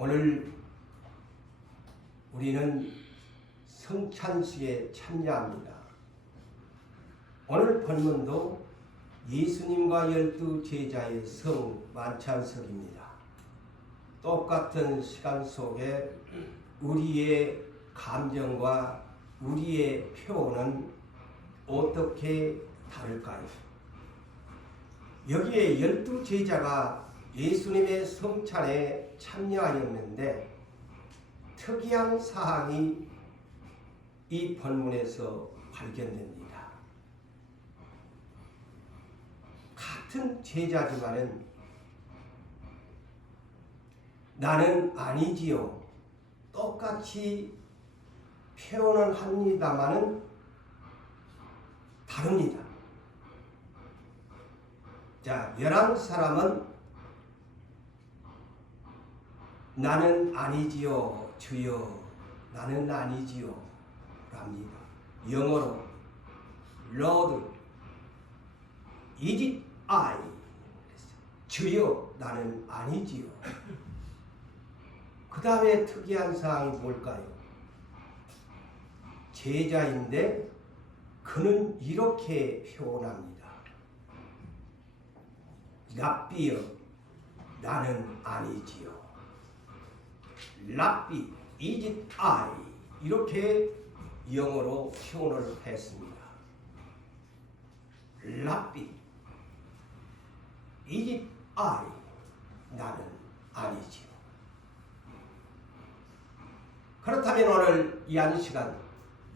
오늘 우리는 성찬식에 참여합니다. 오늘 본문도 예수님과 12제자의 성만찬석입니다. 똑같은 시간 속에 우리의 감정과 우리의 표현은 어떻게 다를까요? 여기에 12제자가 예수님의 성찬에 참여하였는데 특이한 사항이 이 본문에서 발견됩니다. 같은 제자지만은 나는 아니지요. 똑같이 표현은 합니다마는 다릅니다. 자, 11사람은 나는 아니지요, 주여, 나는 아니지요 랍니다. 영어로 Lord, is it I? 주여, 나는 아니지요. 그 다음에 특이한 사항이 뭘까요? 제자인데 그는 이렇게 표현합니다. 랍비여, 나는 아니지요. 랍비, is it I? 이렇게 영어로 표현을 했습니다. 랍비, is it I? 나는 아니지요. 그렇다면 오늘 이 한 시간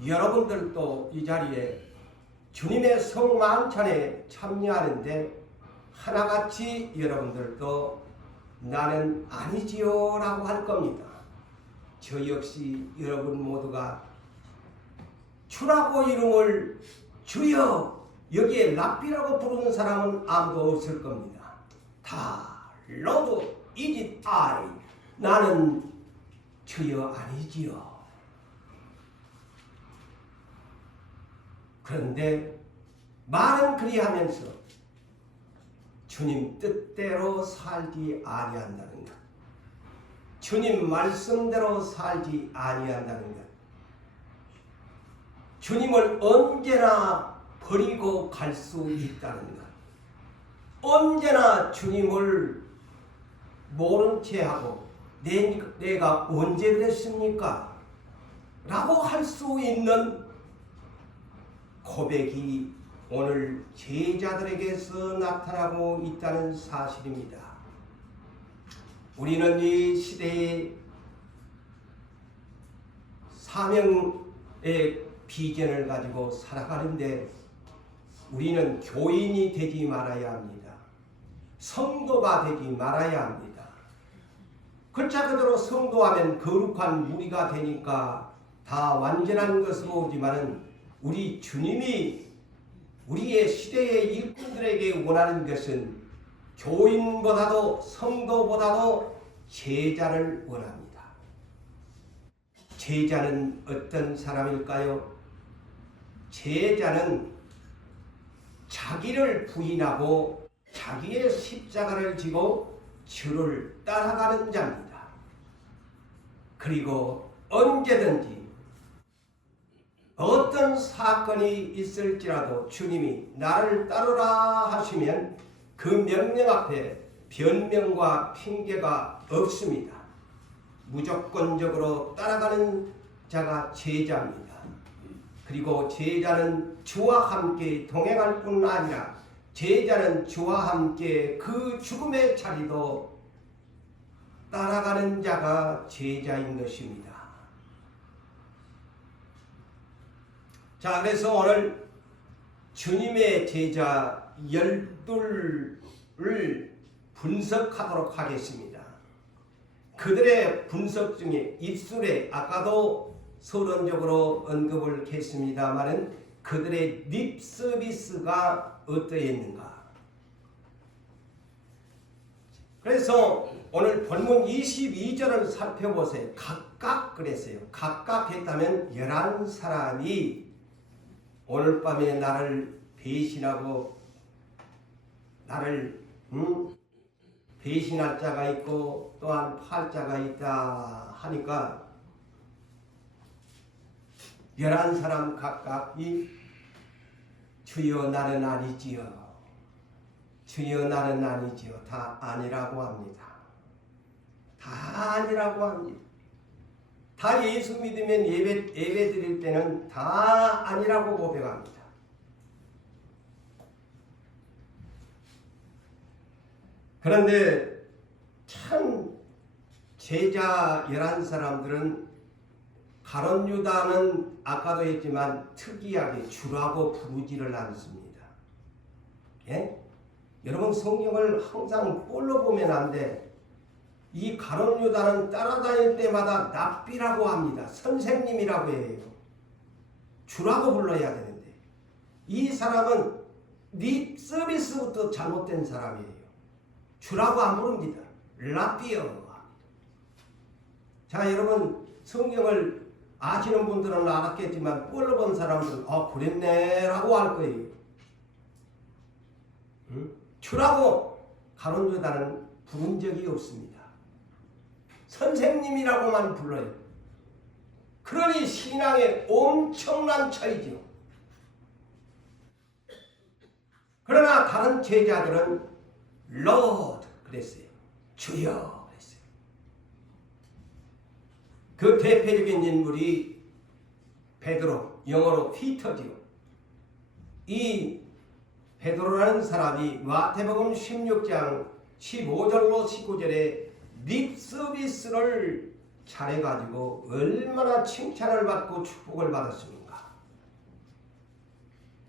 여러분들도 이 자리에 주님의 성만찬에 참여하는데 하나같이 여러분들도 나는 아니지요 라고 할 겁니다. 저 역시 여러분 모두가 주라고 이름을 주여, 여기에 랍비라고 부르는 사람은 아무도 없을 겁니다. 다 Lord, is it I? 나는 주여 아니지요. 그런데 말은 그리하면서 주님 뜻대로 살지 아니한다는 것, 주님 말씀대로 살지 아니한다는 것, 주님을 언제나 버리고 갈 수 있다는 것, 언제나 주님을 모른 채 하고 내가 언제 그랬습니까? 라고 할 수 있는 고백이 오늘 제자들에게서 나타나고 있다는 사실입니다. 우리는 이 시대의 사명의 비전을 가지고 살아가는데 우리는 교인이 되지 말아야 합니다. 성도가 되지 말아야 합니다. 글자 그대로 성도하면 거룩한 무리가 되니까 다 완전한 것은 오지만은 우리 주님이 우리의 시대의 일꾼들에게 원하는 것은 교인보다도 성도보다도 제자를 원합니다. 제자는 어떤 사람일까요? 제자는 자기를 부인하고 자기의 십자가를 지고 주를 따라가는 자입니다. 그리고 언제든지 어떤 사건이 있을지라도 주님이 나를 따르라 하시면 그 명령 앞에 변명과 핑계가 없습니다. 무조건적으로 따라가는 자가 제자입니다. 그리고 제자는 주와 함께 동행할 뿐 아니라 제자는 주와 함께 그 죽음의 자리도 따라가는 자가 제자인 것입니다. 자, 그래서 오늘 주님의 제자 12를 분석하도록 하겠습니다. 그들의 분석 중에 입술에 아까도 서론적으로 언급을 했습니다마는 그들의 립 서비스가 어떠했는가. 그래서 오늘 본문 22절을 살펴보세요. 각각 그랬어요. 각각 했다면 11사람이 오늘 밤에 나를 배신하고 나를 배신할 자가 있고 또한 팔자가 있다 하니까 11사람 각각이 주여 나는 아니지요, 주여 나는 아니지요, 다 아니라고 합니다. 다 아니라고 합니다. 다 예수 믿으면 예배 드릴 때는 다 아니라고 고백합니다. 그런데 참 제자 11사람들은 가룟 유다는 아까도 했지만 특이하게 주라고 부르지를 않습니다. 예? 여러분 성경을 항상 꼴로 보면 안 돼. 이 가룟 유다는 따라다닐 때마다 랍비라고 합니다. 선생님이라고 해요. 주라고 불러야 되는데 이 사람은 립 서비스부터 잘못된 사람이에요. 주라고 안 부릅니다. 랍비요. 자, 여러분 성경을 아시는 분들은 알았겠지만 꼴로 본 사람들은 그랬네 라고 할 거예요. 주라고 가룟 유다는 부른 적이 없습니다. 선생님이라고만 불러요. 그러니 신앙에 엄청난 차이죠. 그러나 다른 제자들은 Lord 그랬어요. 주여 그랬어요. 그 대표적인 인물이 베드로, 영어로 피터지요. 이 베드로라는 사람이 마태복음 16장 15절로 19절에 립 서비스를 잘해가지고 얼마나 칭찬을 받고 축복을 받았습니까?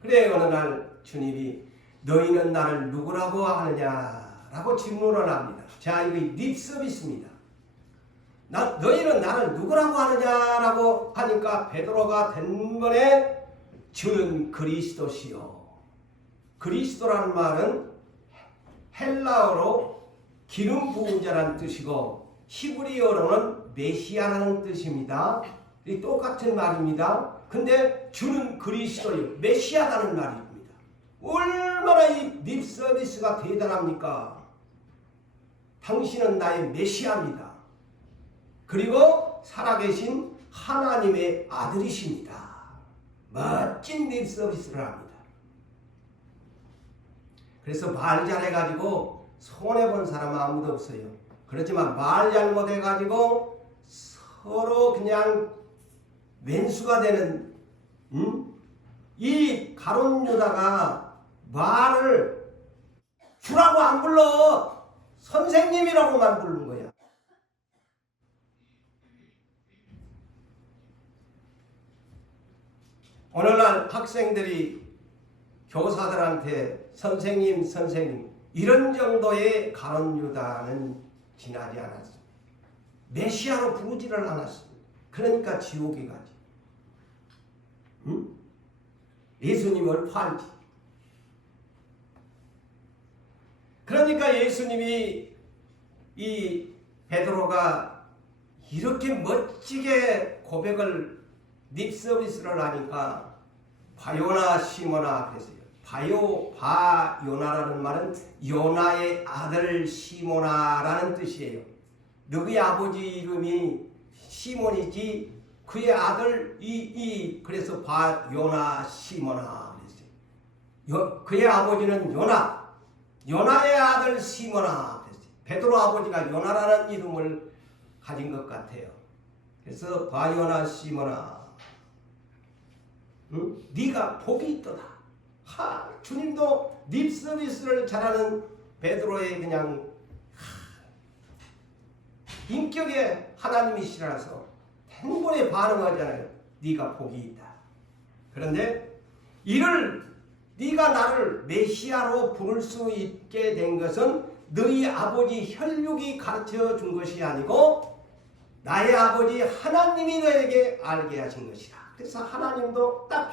그래 어느 날 주님이 너희는 나를 누구라고 하느냐라고 질문을 합니다. 자, 이거 립 서비스입니다. 너희는 나를 누구라고 하느냐라고 하니까 베드로가 단번에 주는 그리스도시요. 그리스도라는 말은 헬라어로 기름 부은 자라는 뜻이고 히브리어로는 메시아라는 뜻입니다. 똑같은 말입니다. 근데 주는 그리스도요, 메시아라는 말입니다. 얼마나 이 립 서비스가 대단합니까? 당신은 나의 메시아입니다. 그리고 살아계신 하나님의 아들이십니다. 멋진 립 서비스를 합니다. 그래서 말 잘해가지고 손해본 사람은 아무도 없어요. 그렇지만 말 잘못해가지고 서로 그냥 왼수가 되는 이 가룟 유다가 말을 주라고 안 불러. 선생님이라고만 부르는 거야. 오늘날 학생들이 교사들한테 선생님 이런 정도의 가룟 유다는 지나지 않았습니다. 메시아로 부르지를 않았습니다. 그러니까 지옥에 가지. 예수님을 팔지. 그러니까 예수님이 이 베드로가 이렇게 멋지게 고백을 립 서비스를 하니까 바요나 시모나 그랬어요. 바요나라는 말은 요나의 아들 시모나라는 뜻이에요. 너희 아버지 이름이 시몬이지 그의 아들 그래서 바요나 시모나 그랬어요. 그의 아버지는 요나의 아들 시모나 그랬어요. 베드로 아버지가 요나라는 이름을 가진 것 같아요. 그래서 바요나 시모나 네가 복이 있도다. 주님도 립 서비스를 잘하는 베드로의 그냥 인격의 하나님이시라서 한번에 반응하잖아요. 네가 복이 있다. 그런데 네가 나를 메시아로 부를 수 있게 된 것은 너희 아버지 혈육이 가르쳐 준 것이 아니고 나의 아버지 하나님이 너에게 알게 하신 것이라. 그래서 하나님도 딱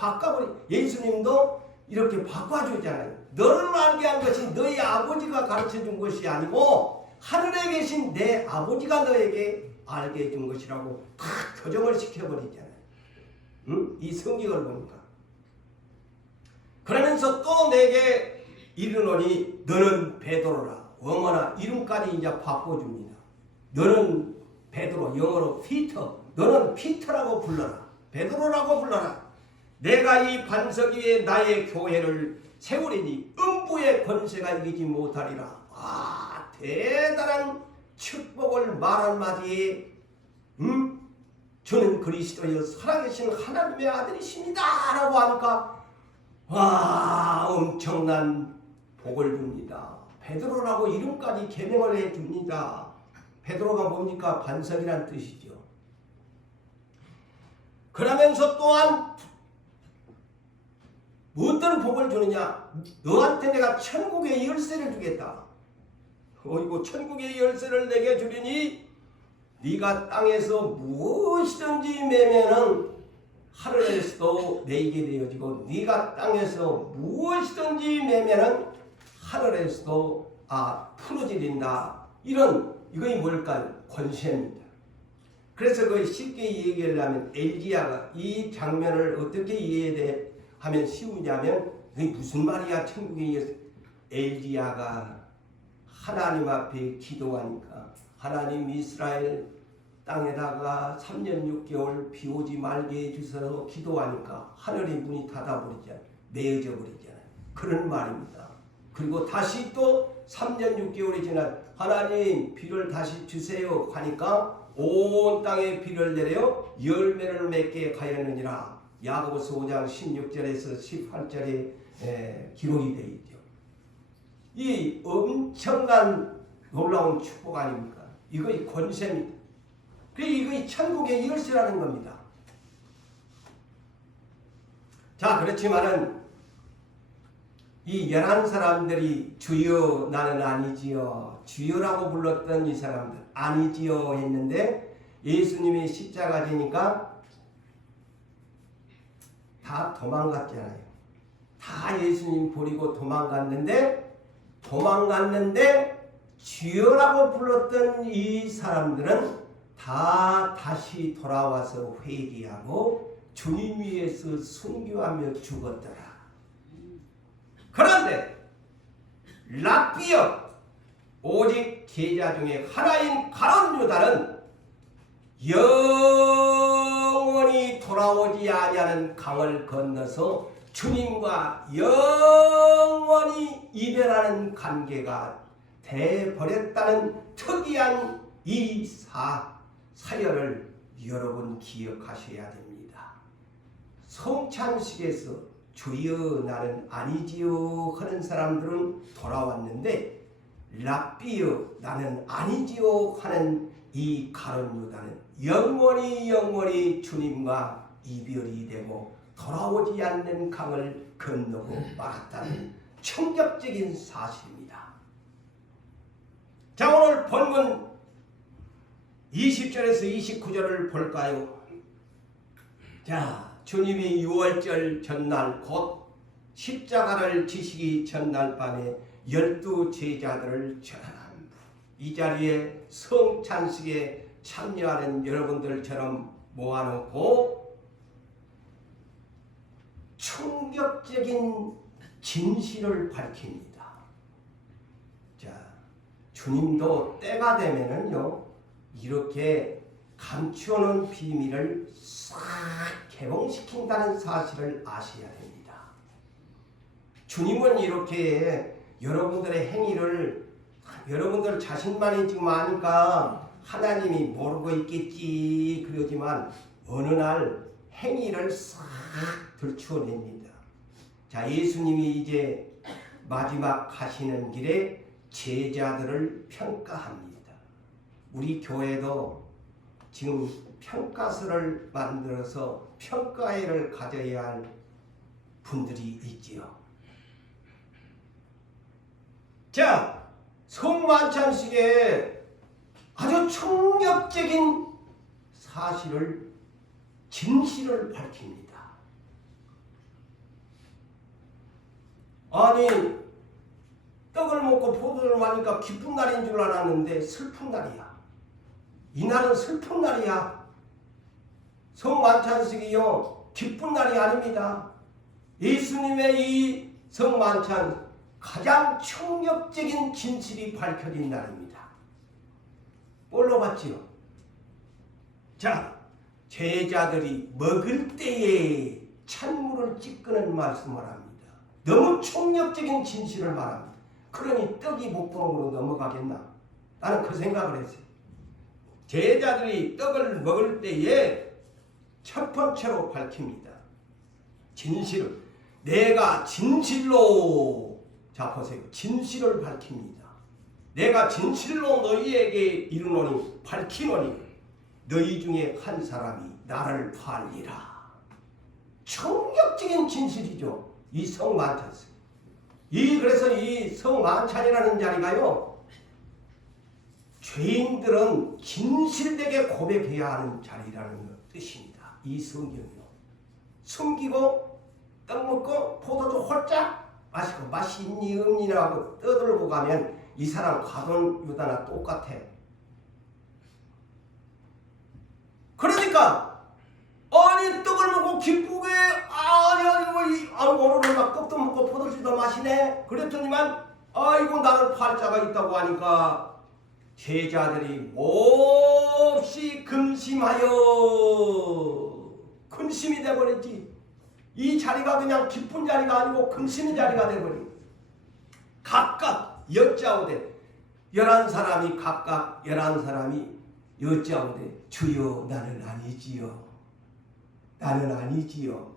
예수님도 이렇게 바꿔주잖아요. 너를 알게 한 것이 너희 아버지가 가르쳐준 것이 아니고 하늘에 계신 내 아버지가 너에게 알게 해준 것이라고 다 교정을 시켜버리잖아요. 이 성경을 보니까. 그러면서 또 내게 이르노니 너는 베드로라. 어머나 이름까지 이제 바꿔줍니다. 너는 베드로, 영어로 피터, 너는 피터라고 불러라. 베드로라고 불러라. 내가 이 반석 위에 나의 교회를 세우리니 음부의 권세가 이기지 못하리라. 와, 대단한 축복을 말한 마디에 저는 그리스도여 살아계신 하나님의 아들이십니다 라고 하니까 와, 엄청난 복을 줍니다. 베드로라고 이름까지 계명을 해줍니다. 베드로가 뭡니까? 반석이란 뜻이죠. 그러면서 또한 어떤 복을 주느냐? 너한테 내가 천국의 열쇠를 주겠다. 어이구, 천국의 열쇠를 내게 주리니 네가 땅에서 무엇이든지 매면은 하늘에서도 내게 되어지고 네가 땅에서 무엇이든지 매면은 하늘에서도 풀어지린다. 이거이 뭘까요? 권세입니다. 그래서 그 쉽게 얘기하려면 엘리야가 이 장면을 어떻게 이해하면 쉬우냐면 그게 무슨 말이야? 천국에 엘리야가 하나님 앞에 기도하니까 하나님 이스라엘 땅에다가 3년 6개월 비 오지 말게 해주셔서 기도하니까 하늘의 문이 닫아버리잖아요. 메어져 버리잖아요. 그런 말입니다. 그리고 다시 또 3년 6개월이 지나 하나님 비를 다시 주세요 하니까 온 땅에 비를 내려 열매를 맺게 하였느니라. 야고보서 5장 16절에서 18절에 기록이 되어 있죠. 이 엄청난 놀라운 축복 아닙니까? 이거의 권세입니다. 이거의 천국의 열쇠라는 겁니다. 자, 그렇지만은 이 11사람들이 주여 나는 아니지요. 주여라고 불렀던 이 사람들 아니지요 했는데 예수님이 십자가 지니까 다 도망갔잖아요. 다 예수님 버리고 도망갔는데 주여라고 불렀던 이 사람들은 다 다시 돌아와서 회개하고 주님 위해서 순교하며 죽었더라. 그런데 랍비여 오직 제자 중에 하나인 가룟 유다는 영원히 돌아오지 아니하는 강을 건너서 주님과 영원히 이별하는 관계가 돼버렸다는 특이한 이 사연을 여러분 기억하셔야 됩니다. 성찬식에서 주여 나는 아니지요 하는 사람들은 돌아왔는데 랍비여 나는 아니지요 하는 이 가룟 유다는 영원히 주님과 이별이 되고 돌아오지 않는 강을 건너고 말았다는 충격적인 사실입니다. 자, 오늘 본문 20절에서 29절을 볼까요? 자, 주님이 유월절 전날 곧 십자가를 지시기 전날 밤에 12 제자들을 이 자리에 성찬식에 참여하는 여러분들처럼 모아놓고 충격적인 진실을 밝힙니다. 자, 주님도 때가 되면은요, 이렇게 감추어놓은 비밀을 싹 개봉시킨다는 사실을 아셔야 됩니다. 주님은 이렇게 여러분들의 행위를 여러분들 자신만이 지금 아니까 하나님이 모르고 있겠지 그러지만 어느 날 행위를 싹 들추어냅니다. 자, 예수님이 이제 마지막 가시는 길에 제자들을 평가합니다. 우리 교회도 지금 평가서를 만들어서 평가회를 가져야 할 분들이 있지요. 자, 성만찬식에 아주 충격적인 사실을 진실을 밝힙니다. 아니, 떡을 먹고 포도를 마니까 기쁜 날인 줄 알았는데 슬픈 날이야. 이날은 슬픈 날이야. 성만찬식이요, 기쁜 날이 아닙니다. 예수님의 이 성만찬, 가장 충격적인 진실이 밝혀진 날입니다. 뭘로 봤지요? 자, 제자들이 먹을 때에 찬물을 찌끄는 말씀을 합니다. 너무 충격적인 진실을 말합니다. 그러니 떡이 목동으로 넘어가겠나? 나는 그 생각을 했어요. 제자들이 떡을 먹을 때에 첫 번째로 밝힙니다. 진실을. 내가 진실로, 자 보세요. 진실을 밝힙니다. 내가 진실로 너희에게 이르노니, 밝히노니 너희 중에 한 사람이 나를 팔리라. 충격적인 진실이죠. 이 성만찬. 그래서 이 성만찬이라는 자리가요, 죄인들은 진실되게 고백해야 하는 자리라는 뜻입니다. 이 성경이요. 숨기고 떡 먹고 포도주 홀짝 마시고 맛이 있니 없니라고 떠들고 가면 이 사람 가돈 유다나 똑같아. 그러니까 아니 떡을 먹고 기쁘게 오늘은 막 떡도 먹고 포도주도 마시네 그랬더니만 아이고 나를 팔 자가 있다고 하니까 제자들이 몹시 근심하여 근심이 돼버렸지. 이 자리가 그냥 기쁜 자리가 아니고 근심의 자리가 돼버린. 각각 여짜오되 11사람이 각각 11사람이 여짜오되 주여 나는 아니지요. 나는 아니지요.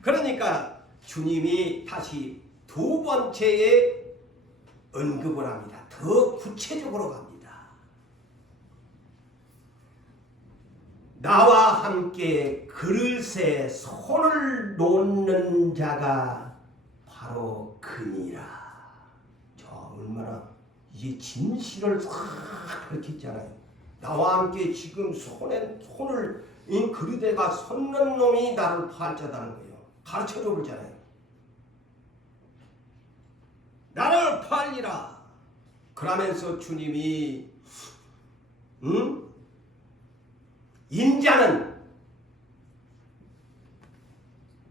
그러니까 주님이 다시 두 번째에 언급을 합니다. 더 구체적으로 갑니다. 나와 함께 그릇에 손을 놓는 자가 바로 그니라. 자, 얼마나 이 진실을 싹 밝혔잖아요. 나와 함께 지금 손을 이 그릇에가 손는 놈이 나를 팔자다는 거예요. 가르쳐줘 보잖아요. 나를 팔리라. 그러면서 주님이 인자는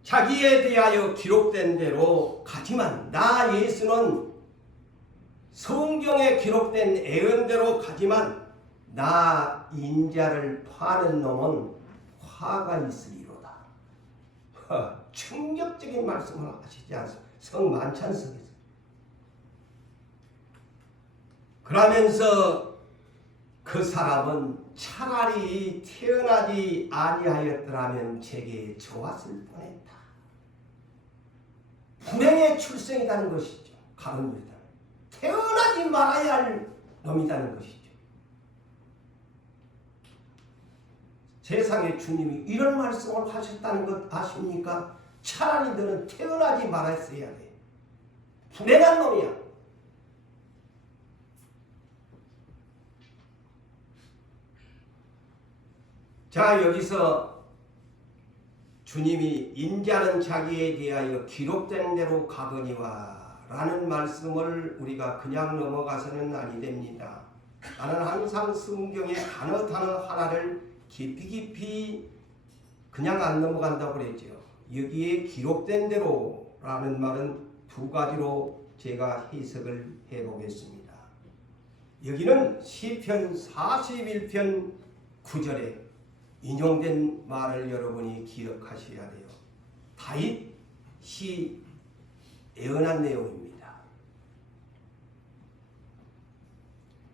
자기에 대하여 기록된 대로 가지만 나 예수는 성경에 기록된 예언대로 가지만 나 인자를 파는 놈은 화가 있으리로다. 충격적인 말씀을 하시지 않습니까? 성만찬석에서. 그러면서 그 사람은 차라리 태어나지 아니하였더라면 제게 좋았을 뻔했다. 불행의 출생이라는 것이죠. 가론유다. 태어나지 말아야 할 놈이라는 것이죠. 세상에 주님이 이런 말씀을 하셨다는 것 아십니까? 차라리 너는 태어나지 말았어야 돼. 불행한 놈이야. 자, 여기서 주님이 인자는 자기에 대하여 기록된 대로 가거니와 라는 말씀을 우리가 그냥 넘어가서는 아니 됩니다. 나는 항상 성경의 단어 하나를 깊이 그냥 안 넘어간다고 그랬죠. 여기에 기록된 대로 라는 말은 두 가지로 제가 해석을 해보겠습니다. 여기는 시편 41편 9절에 인용된 말을 여러분이 기억하셔야 돼요. 다윗이 예언한 내용입니다.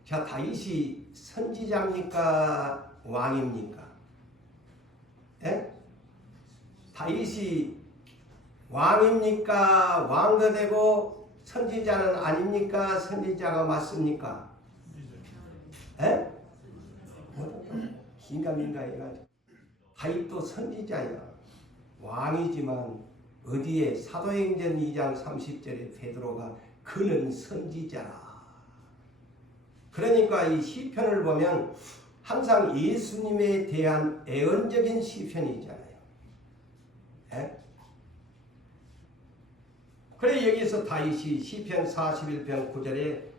자, 다윗이 선지자입니까? 왕입니까? 예? 다윗이 왕입니까? 왕도 되고 선지자는 아닙니까? 선지자가 맞습니까? 예? 긴가민가 해가지고 다윗도 선지자야. 왕이지만 어디에 사도행전 2장 30절에 베드로가 그는 선지자라. 그러니까 이 시편을 보면 항상 예수님에 대한 애언적인 시편이잖아요. 예? 그래 여기서 다윗이 시편 41편 9절에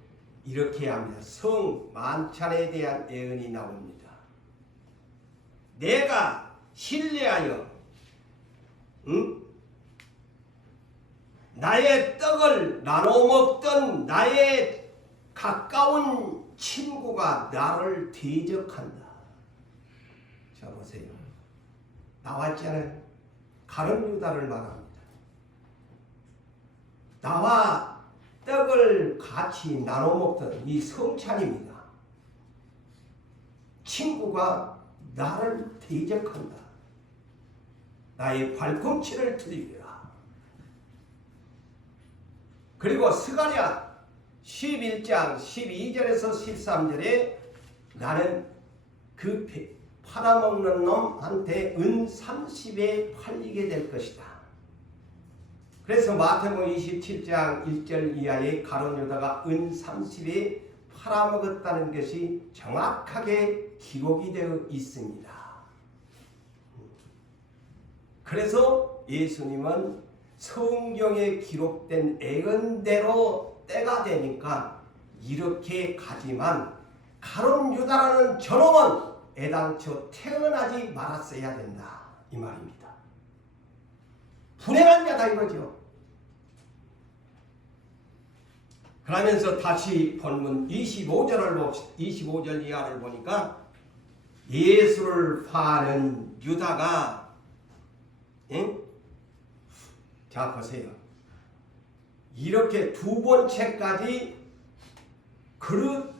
이렇게 합니다. 성만찬에 대한 애언이 나옵니다. 내가 신뢰하여 나의 떡을 나눠 먹던 나의 가까운 친구가 나를 대적한다. 자 보세요. 나왔잖아요. 가룟 유다를 말합니다. 나와 떡을 같이 나눠 먹던 이 성찬입니다. 친구가 나를 대적한다. 나의 발꿈치를 두드리라. 그리고 스가랴 11장 12절에서 13절에 나는 그 팔아먹는 놈한테 은 30에 팔리게 될 것이다. 그래서 마태복음 27장 1절 이하에 가룟 유다가 은 30에 팔아먹었다는 것이 정확하게 기록이 되어 있습니다. 그래서 예수님은 성경에 기록된 예언대로 때가 되니까 이렇게 가지만 가룟 유다라는 저놈은 애당초 태어나지 말았어야 된다. 이 말입니다. 불행한 자다 이거죠. 그러면서 다시 본문 25절을 봅시다. 25절 이하를 보니까 예수를 파는 유다가 자 보세요. 이렇게 두 번째까지 그릇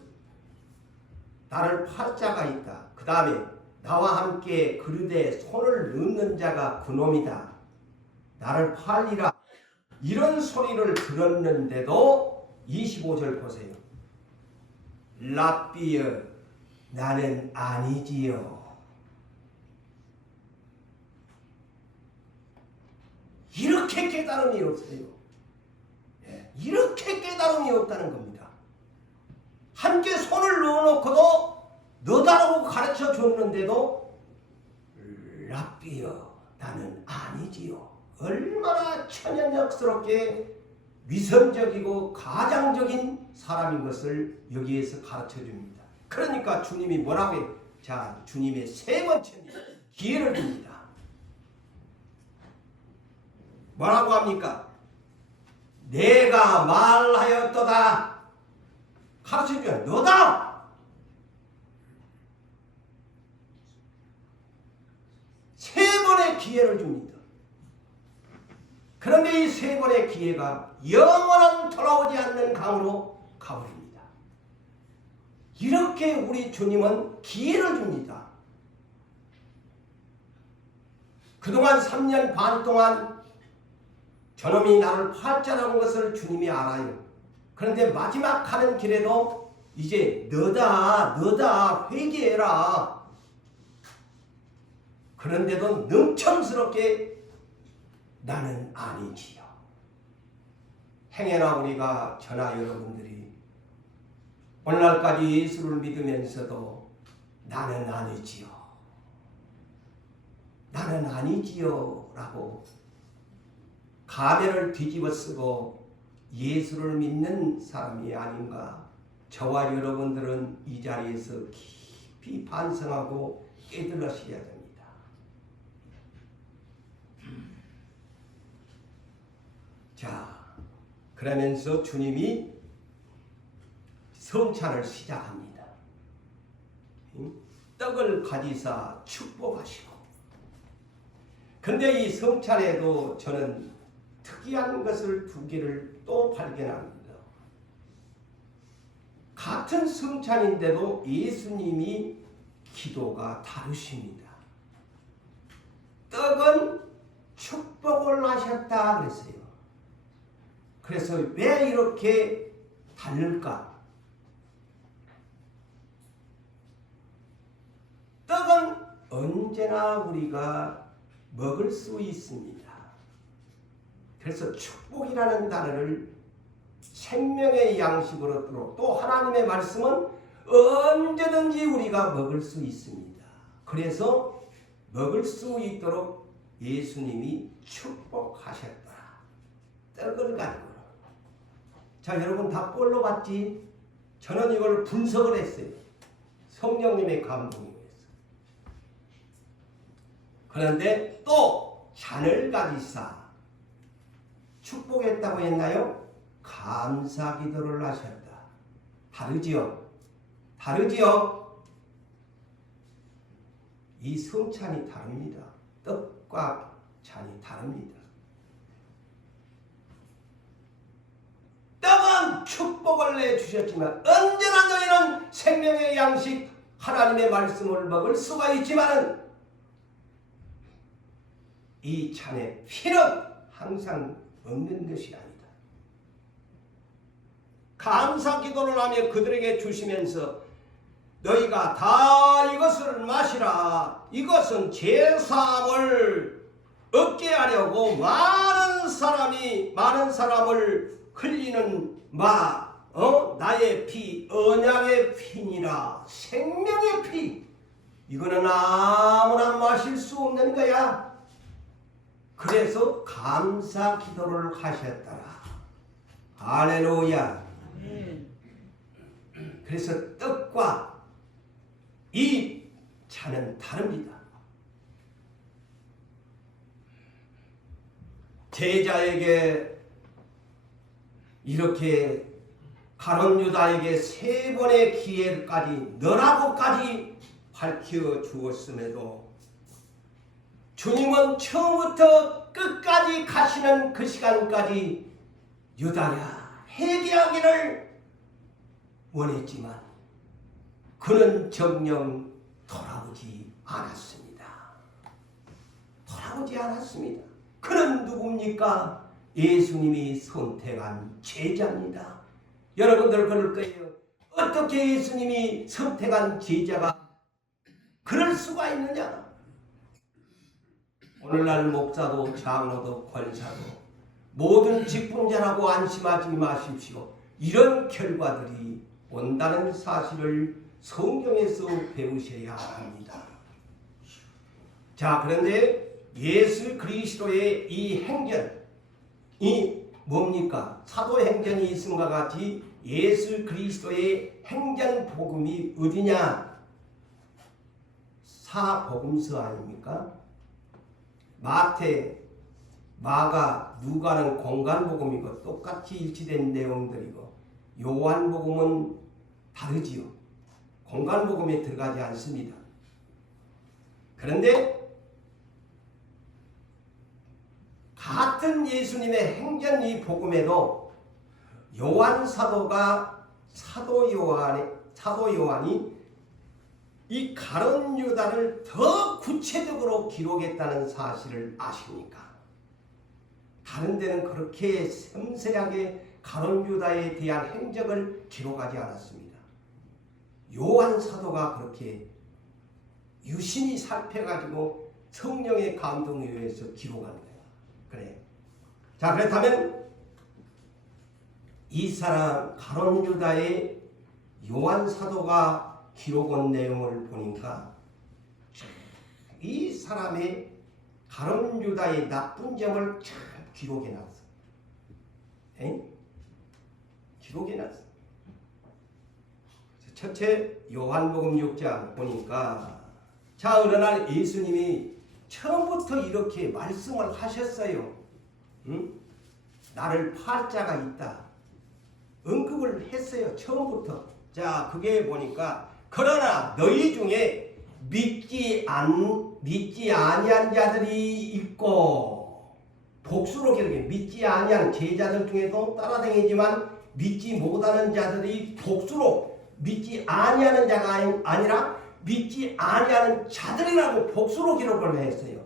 나를 팔 자가 있다. 그 다음에 나와 함께 그릇에 손을 넣는 자가 그놈이다. 나를 팔리라. 이런 소리를 들었는데도 25절 보세요. 랍비여 나는 아니지요. 이렇게 깨달음이 없어요. 이렇게 깨달음이 없다는 겁니다. 함께 손을 넣어놓고도 너다라고 가르쳐 줬는데도 랍비여 나는 아니지요. 얼마나 천연역스럽게 위선적이고 가장적인 사람인 것을 여기에서 가르쳐 줍니다. 그러니까 주님이 뭐라고 해요? 자, 주님의 세 번째 기회를 줍니다. 뭐라고 합니까? 내가 말하였도다. 가르쳐주면 너다. 세 번의 기회를 줍니다. 그런데 이 세 번의 기회가 영원한 돌아오지 않는 강으로 가버립니다. 이렇게 우리 주님은 기회를 줍니다. 그동안 3년 반 동안 저놈이 나를 팔자라는 것을 주님이 알아요. 그런데 마지막 가는 길에도 이제 너다 회개해라. 그런데도 능청스럽게 나는 아니지요. 행여나 우리가 저나 여러분들이 오늘날까지 예수를 믿으면서도 나는 아니지요. 나는 아니지요 라고 가면을 뒤집어 쓰고 예수를 믿는 사람이 아닌가. 저와 여러분들은 이 자리에서 깊이 반성하고 깨달으셔야 됩니다. 자, 그러면서 주님이 성찬을 시작합니다. 떡을 가지사 축복하시고. 근데 이 성찬에도 저는 특이한 것을 두 개를 또 발견합니다. 같은 성찬인데도 예수님이 기도가 다르십니다. 떡은 축복을 하셨다 그랬어요. 그래서 왜 이렇게 다를까? 떡은 언제나 우리가 먹을 수 있습니다. 그래서 축복이라는 단어를 생명의 양식으로 또 하나님의 말씀은 언제든지 우리가 먹을 수 있습니다. 그래서 먹을 수 있도록 예수님이 축복하셨다. 떡을 가지고. 자, 여러분 다 꼴로 봤지? 저는 이걸 분석을 했어요. 성령님의 감동이 있어요. 그런데 또 잔을 가지사 축복했다고 했나요? 감사 기도를 하셨다. 다르지요? 다르지요? 이 성찬이 다릅니다. 떡과 잔이 다릅니다. 떡은 축복을 내주셨지만 언제나 너희는 생명의 양식 하나님의 말씀을 먹을 수가 있지만은 이 잔의 피는 항상 없는 것이 아니다. 감사 기도를 하며 그들에게 주시면서 너희가 다 이것을 마시라. 이것은 제사함을 얻게 하려고 많은 사람을 흘리는 나의 피, 언약의 피니라. 생명의 피. 이거는 아무나 마실 수 없는 거야. 그래서 감사 기도를 하셨더라. 할렐루야. 그래서 떡과 이 잔은 다릅니다. 제자에게 이렇게 가룟 유다에게 3번의 기회까지 너라고까지 밝혀 주었음에도 주님은 처음부터 끝까지 가시는 그 시간까지 유다야 회개하기를 원했지만 그는 정녕 돌아오지 않았습니다. 돌아오지 않았습니다. 그는 누굽니까? 예수님이 선택한 제자입니다. 여러분들 그럴 거예요. 어떻게 예수님이 선택한 제자가 그럴 수가 있느냐? 오늘날 목사도 장로도 권사도 모든 직분자라고 안심하지 마십시오. 이런 결과들이 온다는 사실을 성경에서 배우셔야 합니다. 자, 그런데 예수 그리스도의 이 행전이 뭡니까? 사도행전이 있음과 같이 예수 그리스도의 행전 복음이 어디냐? 사복음서 아닙니까? 마태, 마가, 누가는 공간복음이고 똑같이 일치된 내용들이고 요한복음은 다르지요. 공간복음에 들어가지 않습니다. 그런데 같은 예수님의 행전 이 복음에도 요한 사도가 사도 요한이 이 가룟 유다를 더 구체적으로 기록했다는 사실을 아십니까? 다른 데는 그렇게 섬세하게 가룟 유다에 대한 행적을 기록하지 않았습니다. 요한 사도가 그렇게 유심히 살펴가지고 성령의 감동에 의해서 기록한 거예요. 그래. 자, 그렇다면 이 사람 가룟 유다의 요한 사도가 기록한 내용을 보니까 이 사람의 가룟 유다의 나쁜 점을 참 기록해놨어. 기록해놨어. 첫째 요한복음 6장 보니까 자, 어느 날 예수님이 처음부터 이렇게 말씀을 하셨어요. 나를 팔 자가 있다. 언급을 했어요. 처음부터. 자, 그게 보니까 그러나 너희 중에 믿지 아니한 자들이 있고 복수로 기록해. 믿지 아니한 제자들 중에도 따라다니지만 믿지 못하는 자들이 복수로 믿지 아니하는 자가 아니라 믿지 아니하는 자들이라고 복수로 기록을 했어요.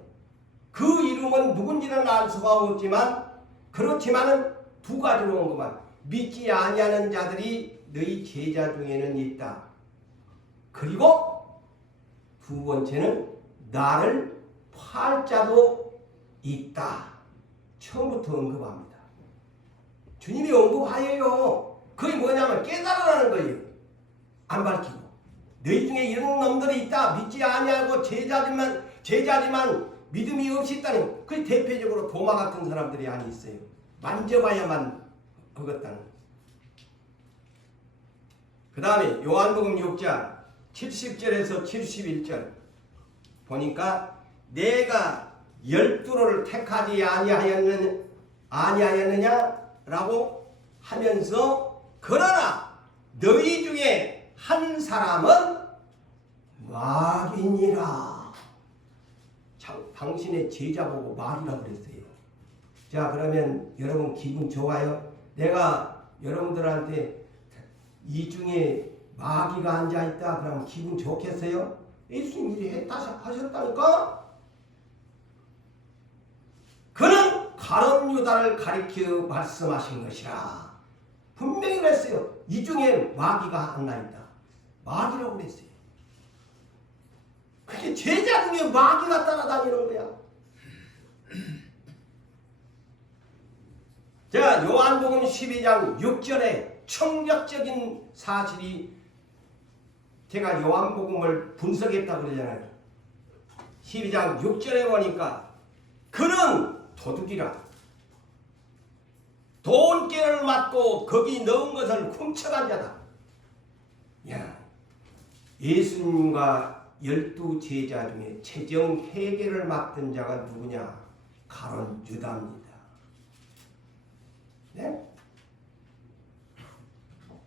그 이름은 누군지는 알 수가 없지만 그렇지만은 두 가지로 온 것만. 믿지 아니하는 자들이 너희 제자 중에는 있다. 그리고 두 번째는 나를 팔 자도 있다. 처음부터 언급합니다. 주님이 언급하여요. 그게 뭐냐면 깨달으라는 거예요. 안 밝히고. 너희 중에 이런 놈들이 있다. 믿지 아니하고 제자지만 믿음이 없이 있다니. 그게 대표적으로 도마 같은 사람들이 아니 있어요. 만져봐야만 그것다는. 그 다음에 요한복음 6장 70절에서 71절 보니까 내가 12를 택하지 아니하였느냐라고 하면서 그러나 너희 중에 한 사람은 마귀니라. 당신의 제자 보고 마귀라고 그랬어요. 자, 그러면 여러분 기분 좋아요? 내가 여러분들한테 이 중에 마귀가 앉아있다 그러면 기분 좋겠어요? 예수님 일이 했다 하셨다니까? 그는 가룟 유다를 가리켜 말씀하신 것이라. 분명히 그랬어요. 이 중에 마귀가 앉아있다. 마귀라고 그랬어요. 그게 제자 중에 마귀가 따라다니는 거야. 자, 요한복음 12장 6절에 충격적인 사실이, 제가 요한복음을 분석했다고 그러잖아요. 12장 6절에 보니까 그는 도둑이라 돈깨를 맞고 거기 넣은 것을 훔쳐간 자다. 야, 예수님과 12제자 중에 최종 회개를 맡은 자가 누구냐? 가룟 유다입니다. 네?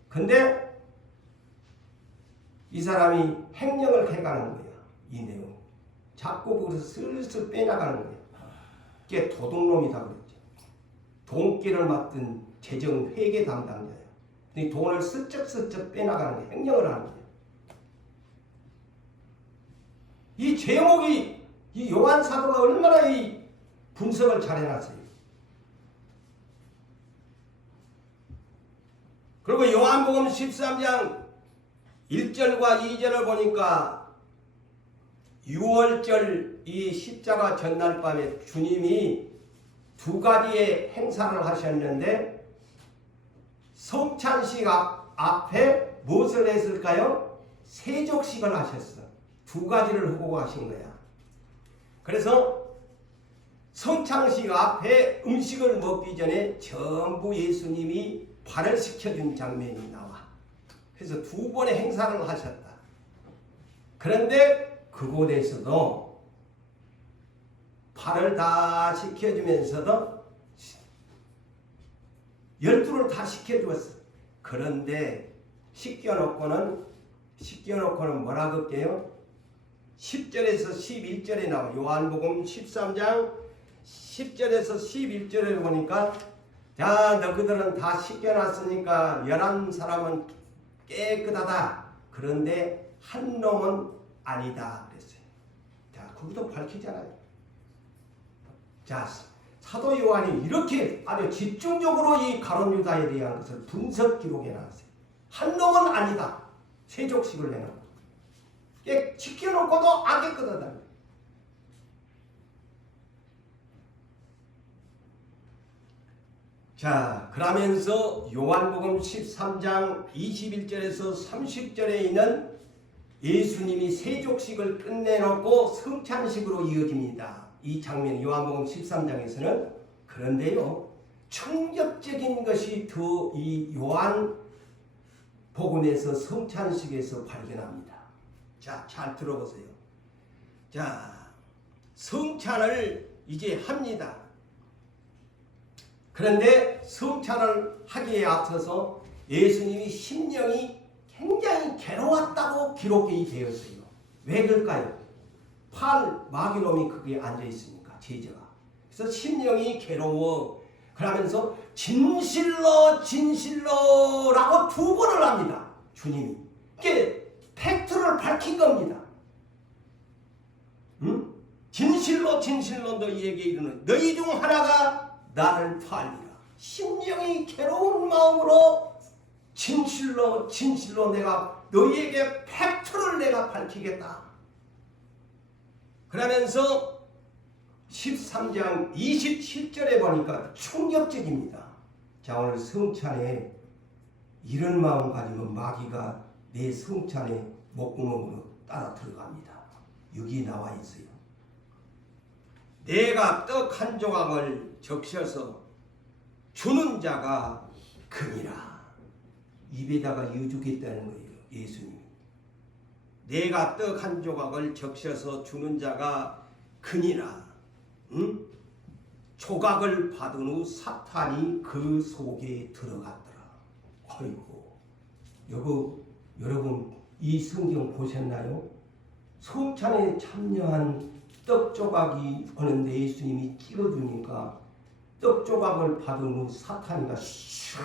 근데 이 사람이 횡령을 해가는 거야. 이 내용. 자꾸 거기서 슬슬 빼나가는 거야. 이게 도둑놈이다 그랬죠. 돈깨를 맡은 재정 회계 담당자야. 이 돈을 슬쩍슬쩍 빼나가는 거야. 횡령을 하는 거야. 이 제목이, 이 요한 사도가 얼마나 이 분석을 잘 해놨어요. 그리고 요한복음 13장 1절과 2절을 보니까 6월절 이 십자가 전날 밤에 주님이 두 가지의 행사를 하셨는데, 성찬식 앞에 무엇을 했을까요? 세족식을 하셨어. 두 가지를 하고 하신 거야. 그래서 성찬식 앞에 음식을 먹기 전에 전부 예수님이 발을 시켜준 장면이 나와. 그래서 두 번의 행사를 하셨다. 그런데 그곳에서도 발을 다 시켜주면서도 12를 다 시켜주었어. 그런데 시켜놓고는 뭐라고 할게요? 10절에서 11절에 나와. 요한복음 13장 10절에서 11절에 보니까, 자, 너희들은 다 씻겨놨으니까 11사람은 깨끗하다. 그런데 한 놈은 아니다 그랬어요. 자, 거기도 밝히잖아요. 자, 사도 요한이 이렇게 아주 집중적으로 이 가룟 유다에 대한 것을 분석 기록해 놨어요. 한 놈은 아니다. 세족식을 해놓고 지켜놓고도 안 깨끗하다. 자, 그러면서 요한복음 13장 21절에서 30절에 있는 예수님이 세족식을 끝내놓고 성찬식으로 이어집니다. 이 장면 요한복음 13장에서는. 그런데요, 충격적인 것이 더 이 요한복음에서 성찬식에서 발견합니다. 자, 잘 들어보세요. 자, 성찬을 이제 합니다. 그런데 성찬을 하기에 앞서서 예수님이 심령이 굉장히 괴로웠다고 기록이 되었어요. 왜 그럴까요? 마귀놈이 거기에 앉아있으니까, 제자가. 그래서 심령이 괴로워. 그러면서 진실로 진실로라고 두 번을 합니다. 주님이. 이게 팩트를 밝힌 겁니다. 응? 진실로 진실로 너희에게 이르노니 너희 중 하나가 나를 팔리라. 심령이 괴로운 마음으로 진실로 진실로 내가 너희에게 팩트를 내가 밝히겠다. 그러면서 13장 27절에 보니까 충격적입니다. 자, 오늘 성찬에 이런 마음 가지면 마귀가 내 성찬에 목구멍으로 따라 들어갑니다. 여기 나와 있어요. 내가 떡 한 조각을 적셔서 주는 자가 크니라. 입에다가 이어주겠다는 거예요. 예수님이. 내가 떡 한 조각을 적셔서 주는 자가 크니라. 응? 조각을 받은 후 사탄이 그 속에 들어갔더라. 아이고, 여러분 이 성경 보셨나요? 성찬에 참여한 떡 조각이 오는데 예수님이 찍어주니까 떡 조각을 받은 후 사탄이가 슉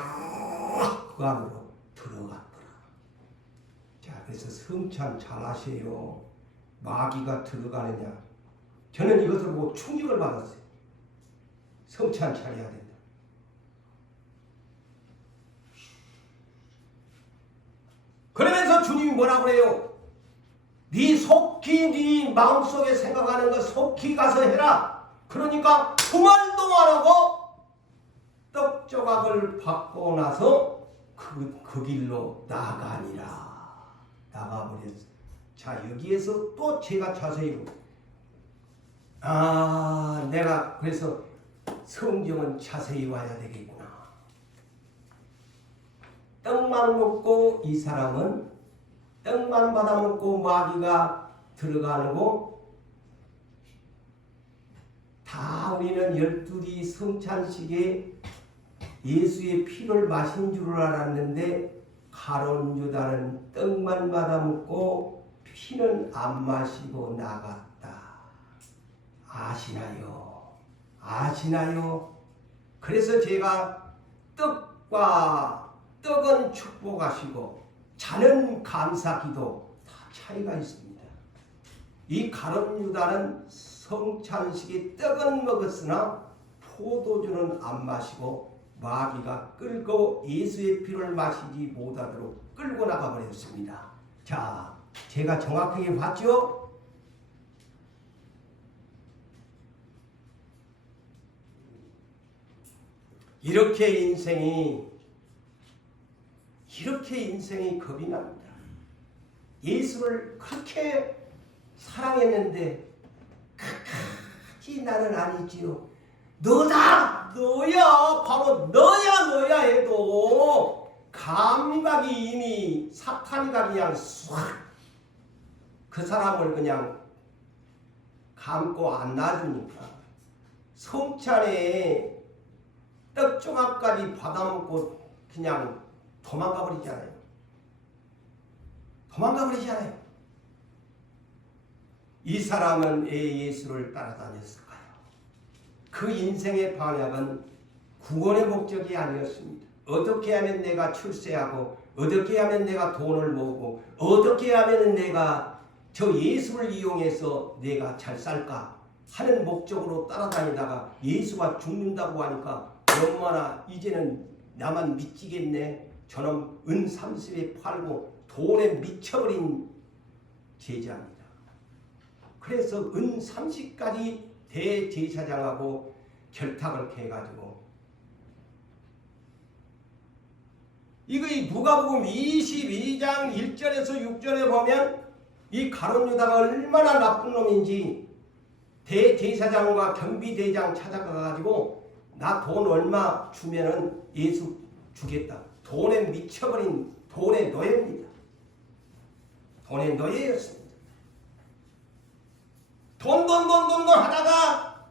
그 안으로 들어갔더라. 자, 그래서 성찬 잘 하세요. 마귀가 들어가느냐? 저는 이것을 보고 충격을 받았어요. 성찬 차려야 된다. 그러면서 주님이 뭐라고 그래요? 네 속히 네 마음속에 생각하는 거 속히 가서 해라. 그러니까 그 말도 안 하고 떡 조각을 받고 나서 그 길로 나가버렸어요. 자, 여기에서 또 제가 자세히 내가 그래서 성경은 자세히 와야 되겠구나. 떡만 먹고 이 사람은 떡만 받아먹고 마귀가 들어가는 거 다 우리는 12리 성찬식에 예수의 피를 마신 줄 알았는데 가룟 유다는 떡만 받아먹고 피는 안 마시고 나갔다. 아시나요? 그래서 제가 떡은 축복하시고 자는 감사기도 다 차이가 있습니다. 이 가룟 유다는 성찬식에 떡은 먹었으나 포도주는 안 마시고 마귀가 끌고 예수의 피를 마시지 못하도록 끌고 나가버렸습니다. 자, 제가 정확하게 봤죠? 이렇게 인생이 겁이 납니다. 예수를 그렇게 사랑했는데 끝까지 나는 아니지요. 너야 바로 너야 해도 감각이 이미 사탄이가 그냥 싹 그 사람을 그냥 감고 안 놔주니까 성찬에 떡 조각까지 받아먹고 그냥 도망가 버리잖아요. 이 사람은 왜 예수를 따라다녔을까요? 그 인생의 방향은 구원의 목적이 아니었습니다. 어떻게 하면 내가 출세하고 어떻게 하면 내가 돈을 모으고 어떻게 하면 내가 저 예수를 이용해서 내가 잘 살까 하는 목적으로 따라다니다가 예수가 죽는다고 하니까 얼마나 이제는 나만 미치겠네. 저놈 은 30에 팔고 돈에 미쳐버린 제자입니다. 그래서 은 30까지 대제사장하고 결탁을 해가지고 이거 누가복음 22장 1절에서 6절에 보면 이 가룟 유다가 얼마나 나쁜 놈인지 대제사장과 경비대장 찾아가가지고 나 돈 얼마 주면은 예수 주겠다. 돈에 미쳐버린 돈의 노예입니다. 돈의 노예였습니다. 돈 하다가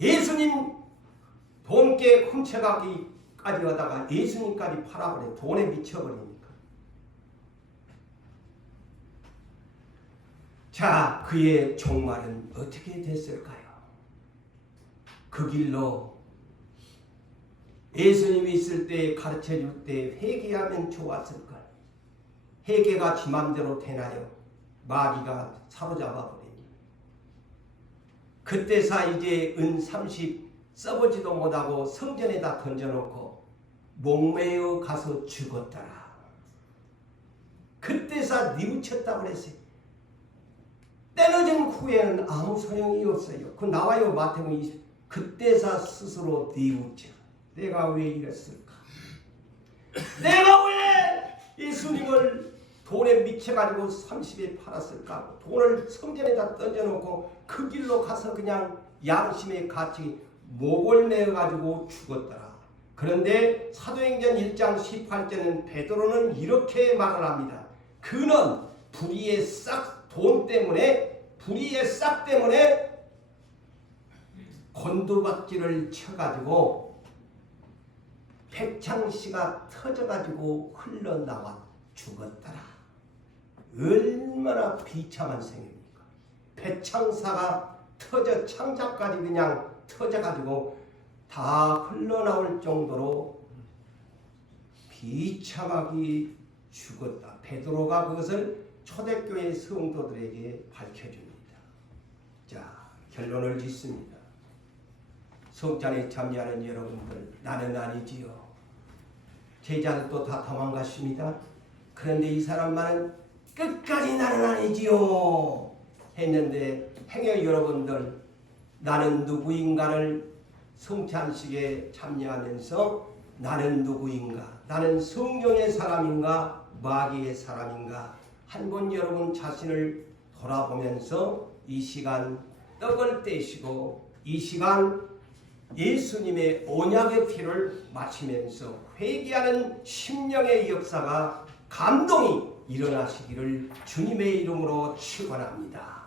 예수님 돈깨 훔쳐가기까지 하다가 예수님까지 팔아버린 돈에 미쳐버리니까. 자, 그의 종말은 어떻게 됐을까요? 그 길로 예수님이 있을 때 가르쳐줄 때 회개하면 좋았을까? 회개가 지 맘대로 되나요? 마귀가 사로잡아버립니다. 그때사 이제 은 30 써보지도 못하고 성전에다 던져놓고 목매어 가서 죽었더라. 그때사 뉘우쳤다고 그랬어요. 때늦은 후에는 아무 소용이 없어요. 그 나와요. 마태복음 20. 그때사 스스로 뉘우쳐. 내가 왜 이랬을까? 내가 왜 예수님을 돈에 미쳐가지고 30에 팔았을까? 돈을 성전에다 던져놓고 그 길로 가서 그냥 양심에 같이 목을 내어가지고 죽었더라. 그런데 사도행전 1장 18절은 베드로는 이렇게 말을 합니다. 그는 불의의 싹 때문에 곤두박질을 쳐가지고 백창씨가 터져가지고 흘러나와 죽었더라. 얼마나 비참한 생입니까? 백창사가 터져 창자까지 그냥 터져가지고 다 흘러나올 정도로 비참하게 죽었다. 베드로가 그것을 초대교회 성도들에게 밝혀줍니다. 자, 결론을 짓습니다. 성찬에 참여하는 여러분들, 나는 아니지요. 제자들도 다 도망갔습니다. 그런데 이 사람만은 끝까지 나는 아니지요 했는데, 행여 여러분들 나는 누구인가를 성찬식에 참여하면서 나는 누구인가, 나는 성령의 사람인가 마귀의 사람인가, 한번 여러분 자신을 돌아보면서 이 시간 떡을 떼시고 이 시간 예수님의 언약의 피를 마시면서 회개하는 심령의 역사가, 감동이 일어나시기를 주님의 이름으로 축원합니다.